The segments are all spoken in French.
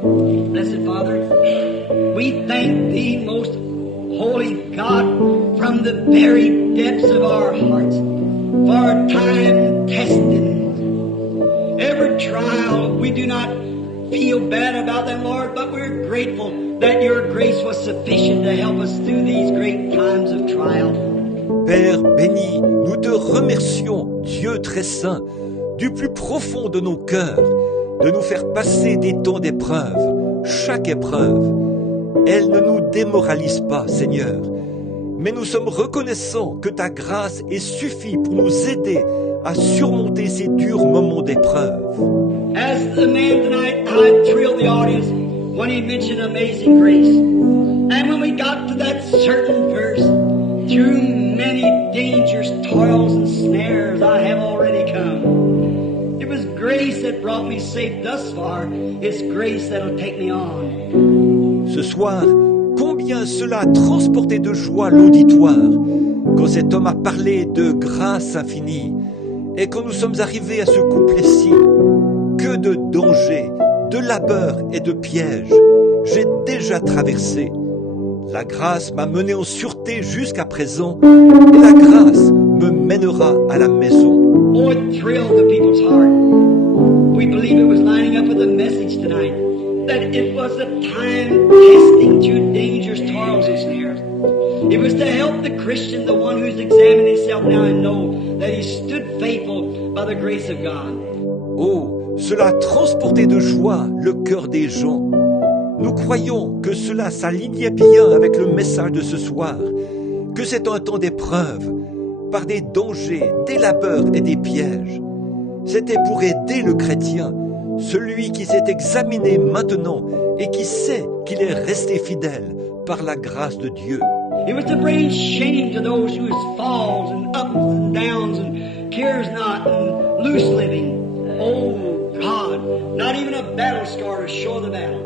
Blessed Father, we thank Thee, most holy God, from the very depths of our hearts, for time testing. Every trial, we do not feel bad about them, Lord, but we're grateful that Your grace was sufficient to help us through these great times of trial. Père béni, nous te remercions, Dieu très saint, du plus profond de nos cœurs, de nous faire passer des temps d'épreuve, chaque épreuve. Elle ne nous démoralise pas, Seigneur, mais nous sommes reconnaissants que ta grâce est suffit pour nous aider à surmonter ces durs moments d'épreuve. As the man tonight, I thrilled the audience when he mentioned Amazing Grace. And when we got to that certain verse, through many dangers, toils, and snares I have already come. It was grace that brought me safe thus far. It's grace that'll take me on. Ce soir, combien cela a transporté de joie l'auditoire quand cet homme a parlé de grâce infinie et quand nous sommes arrivés à ce couplet-ci. Que de dangers, de labeurs et de pièges j'ai déjà traversé. La grâce m'a mené en sûreté jusqu'à présent et la grâce me mènera à la maison. Oh, it thrilled the people's heart. We believe it was lining up with the message tonight, that it was a time testing through dangers, toils, and snares. It was to help the Christian, the one who's examining himself now and know that he stood faithful by the grace of God. Oh, cela a transporté de joie le cœur des gens. Nous croyons que cela s'alignait bien avec le message de ce soir, que c'est un temps d'épreuve, par des dangers, des labeurs et des pièges. C'était pour aider le chrétien, celui qui s'est examiné maintenant et qui sait qu'il est resté fidèle par la grâce de Dieu. It was to bring shame to those whose falls and ups and downs and cares not and loose living. Oh God, not even a battle scar to show the battle.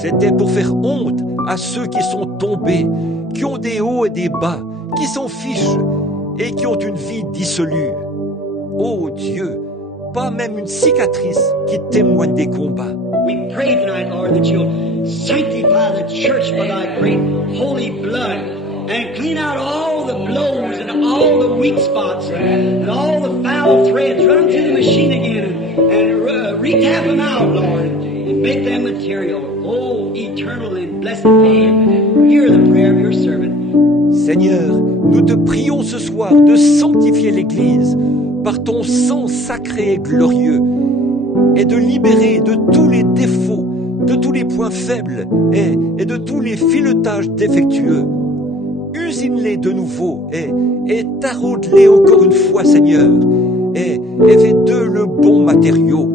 C'était pour faire honte à ceux qui sont tombés, qui ont des hauts et des bas, qui s'en fichent et qui ont une vie dissolue. Oh Dieu, pas même une cicatrice qui témoigne des combats. We pray tonight, Lord, that You'll sanctify the church by Thy great holy blood and clean out all the blows and all the weak spots and all the foul threads. Run them through the machine again and re-tap them out, Lord, and make them material. Oh, eternal and blessed Father, hear the prayer of Your servant. Seigneur, nous te prions ce soir de sanctifier l'Église par ton sang sacré et glorieux et de libérer de tous les défauts, de tous les points faibles et de tous les filetages défectueux. Usine-les de nouveau et taraude-les encore une fois, Seigneur, et fais d'eux le bon matériau.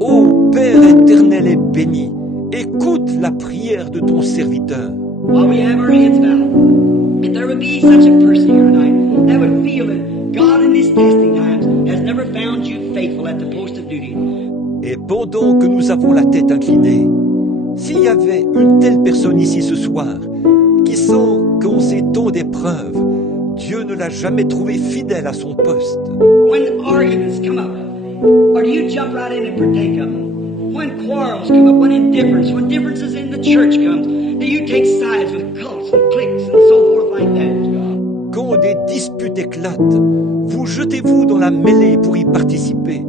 Ô Père éternel et béni, écoute la prière de ton serviteur. While we have our heads bowed, if there would be such a person here tonight that would feel that God in these testing times has never found you faithful at the post of duty. Et pendant que nous avons la tête inclinée, s'il y avait une telle personne ici ce soir qui sent qu'en ces temps d'épreuve, Dieu ne l'a jamais trouvé fidèle à son poste. When arguments come up, or do you jump right in and partake of them? When quarrels come up, when indifference, when differences in the church comes, do you take sides with cults and cliques and so forth like that? Quand des disputes éclatent, vous jetez-vous dans la mêlée pour y participer.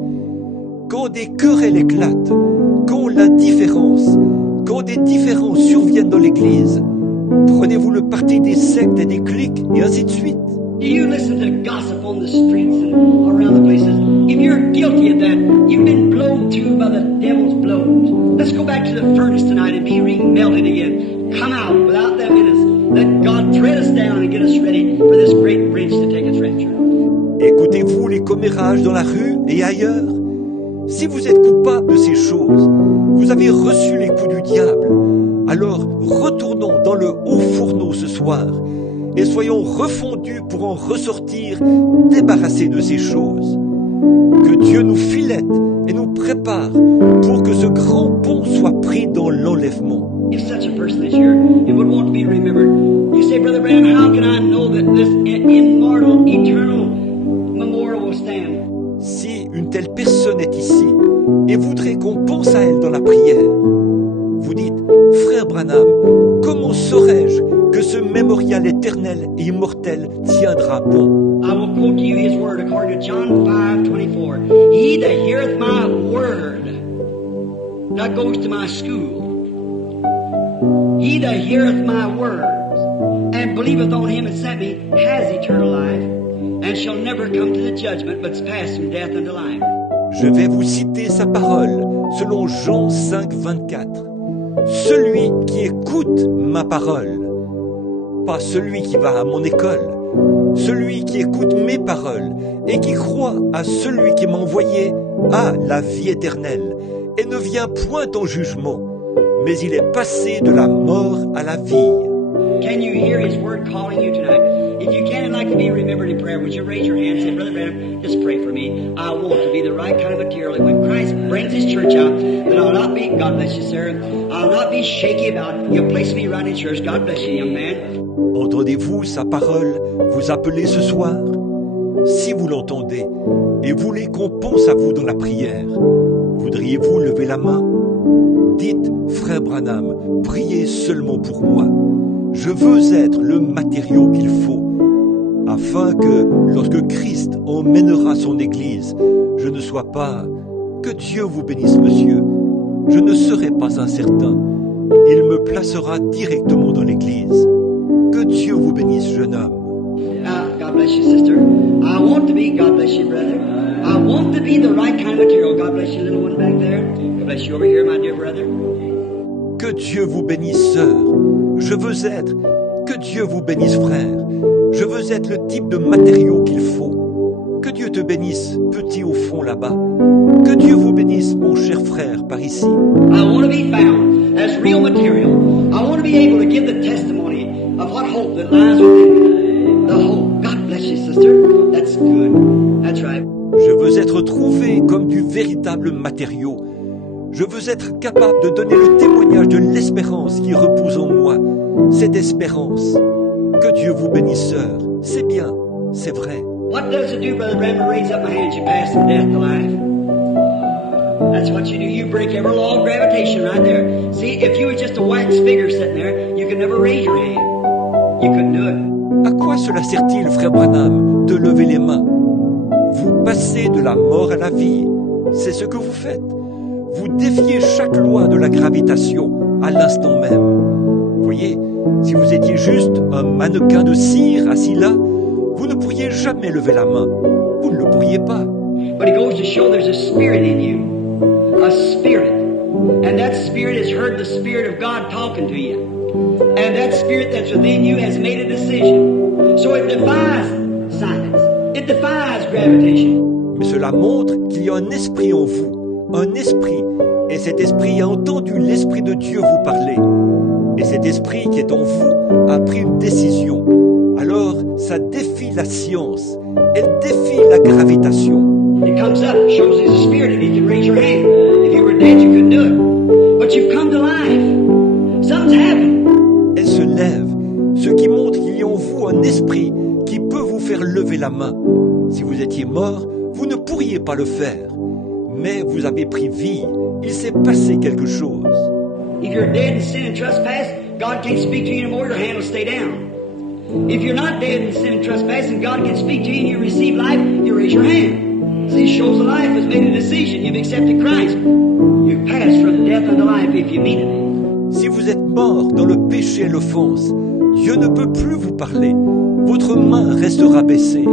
Quand des querelles éclatent, quand l'indifférence, quand des différends surviennent dans l'Église, prenez-vous le parti des sectes et des cliques et ainsi de suite? Do you listen to gossip on the streets and around the places? If you're guilty of that, you've been blown through by the devil's blows. Let's go back to the furnace tonight and be remelted again. Come out without them in us. Let God thread us down and get us ready for this great bridge to take us rapture. Écoutez-vous les commérages dans la rue et ailleurs? Si vous êtes coupable de ces choses, vous avez reçu les coups du diable. Alors retournons dans le haut fourneau ce soir et soyons refondus pour en ressortir débarrassés de ces choses. Que Dieu nous filette et nous prépare pour que ce grand pont soit pris dans l'enlèvement. If such a person is here, it would want to be remembered. You say, Brother Branham, how can I know that this immortal, eternal memorial will stand? Si une telle personne est ici et voudrait qu'on pense à elle dans la prière, Branham, comment saurais-je que ce mémorial éternel et immortel tiendra bon? I will quote to you his word according to John 5:24. He that heareth my word, that goes to my school. He that heareth my words and believeth on him that sent me has eternal life and shall never come to the judgment, but is passed from death unto life. Je vais vous citer sa parole selon Jean 5:24. Celui qui écoute ma parole, pas celui qui va à mon école, celui qui écoute mes paroles et qui croit à celui qui m'a envoyé a la vie éternelle et ne vient point en jugement, mais il est passé de la mort à la vie. Can you hear his word calling you tonight? If you can and like to be remembered in prayer, would you raise your hand and say, Brother Branham, just pray for me. I want to be the right kind of material. And when Christ brings his church out, that I'll not be, God bless you, sir, I'll not be shaky about, you'll place me right in church. God bless you, young man. Entendez-vous sa parole vous appeler ce soir? Si vous l'entendez et voulez qu'on pense à vous dans la prière, voudriez-vous lever la main? Dites, frère Branham, priez seulement pour moi. Je veux être le matériau qu'il faut, afin que, lorsque Christ emmènera son Église, je ne sois pas... Que Dieu vous bénisse, monsieur. Je ne serai pas incertain. Il me placera directement dans l'Église. Que Dieu vous bénisse, jeune homme. God bless you, sister. I want to be, God bless you, brother. I want to be the right kind of material. God bless you, little one back there. God bless you over here, my dear brother. Que Dieu vous bénisse, sœur. Je veux être. Que Dieu vous bénisse, frère. Je veux être le type de matériau qu'il faut. Que Dieu te bénisse, petit au fond là-bas. Que Dieu vous bénisse, mon cher frère, par ici. I want to be found as real material. I want to be able to give the testimony of what hope that lies within the hope. God bless you, sister. That's good. That's right. Je veux être trouvé comme du véritable matériau. Je veux être capable de donner le témoignage de l'espérance qui repose en moi. Cette espérance. Que Dieu vous bénisse, sœur. C'est bien, c'est vrai. What does it do, Brother Branham? Raise up my hands. You pass from death to life. That's what you do. You break every law of gravitation right there. See, if you were just a wax figure sitting there, you could never raise your hand. You couldn't do it. À quoi cela sert-il, frère Branham, de lever les mains? Vous passez de la mort à la vie. C'est ce que vous faites. Vous défiez chaque loi de la gravitation à l'instant même. Voyez, si vous étiez juste un mannequin de cire assis là, vous ne pourriez jamais lever la main. Vous ne le pourriez pas. But it goes to show there's a spirit in you. A spirit. And that spirit has heard the Spirit of God talking to you. And that spirit that's within you has made a decision. So it defies science. It defies gravitation. Mais cela montre qu'il y a un esprit en vous. Un esprit. Et cet esprit a entendu l'Esprit de Dieu vous parler. Et cet esprit qui est en vous a pris une décision. Alors, ça défie la science. Elle défie la gravitation. It comes up, shows there's a spirit in you. You can raise your hand. If you were dead, you couldn't do it. But you've come to life. Something's happened. Elle se lève, ce qui montre qu'il y a en vous un esprit qui peut vous faire lever la main. Si vous étiez mort, vous ne pourriez pas le faire. Mais vous avez pris vie. Il s'est passé quelque chose. If you're dead in sin and trespass, God can't speak to you anymore, your hand will stay down. If you're not dead in sin and trespass and God can speak to you and you receive life, you raise your hand. See, it shows that life has made a decision. You've accepted Christ. You've passed from death unto life if you mean it. Si vous êtes mort dans le péché et l'offense, Dieu ne peut plus vous parler. Votre main restera baissée.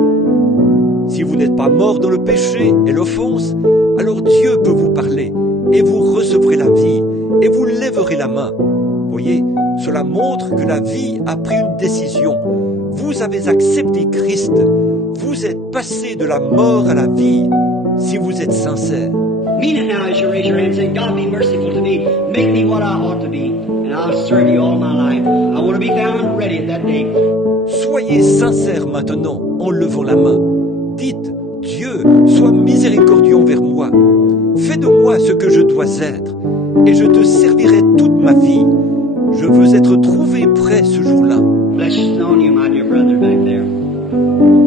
Si vous n'êtes pas mort dans le péché et l'offense, alors Dieu peut vous parler et vous recevrez la vie et vous lèverez la main. Voyez, cela montre que la vie a pris une décision. Vous avez accepté Christ. Vous êtes passé de la mort à la vie si vous êtes sincère. Mean it now as you raise your hand and say, God be merciful to me. Make me what I ought to be. And I'll serve you all my life. I want to be found ready at that day. Soyez sincère maintenant en levant la main. Dites, Dieu, sois miséricordieux envers moi. Fais de moi ce que je dois être, et je te servirai toute ma vie. Je veux être trouvé prêt ce jour-là. Blessings on you, my dear brother back there.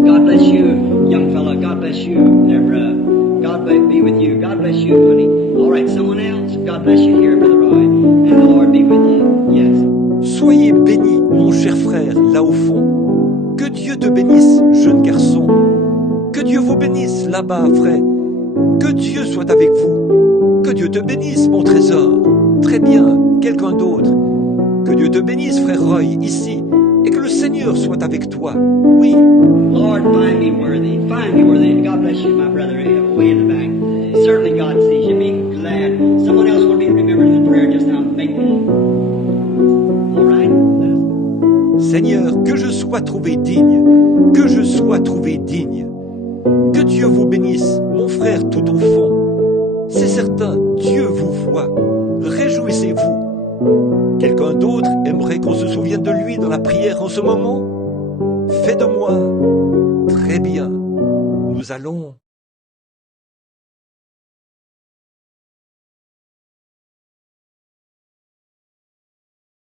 God bless you, young fella. God bless you, there, brother. God be with you. God bless you, honey. All right, someone else. God bless you here, Brother Roy. And the Lord be with you. Yes. frère là au fond. Que Dieu te bénisse, jeune garçon. Que Dieu vous bénisse là-bas, frère. Que Dieu soit avec vous. Que Dieu te bénisse, mon trésor. Très bien, quelqu'un d'autre. Que Dieu te bénisse, frère Roy, ici. Et que le Seigneur soit avec toi. Oui. Lord, find me worthy. Find me worthy. God bless you, my brother, way in the back. Certainly God sees you. Be glad. Someone else will be remembered in the prayer just now. Make me. All right? Seigneur, que je sois trouvé digne. Que je sois trouvé digne. Que Dieu vous bénisse, mon frère tout au fond. C'est certain, Dieu vous voit. Réjouissez-vous. Quelqu'un d'autre aimerait qu'on se souvienne de lui dans la prière en ce moment? Fais de moi. Très bien. Nous allons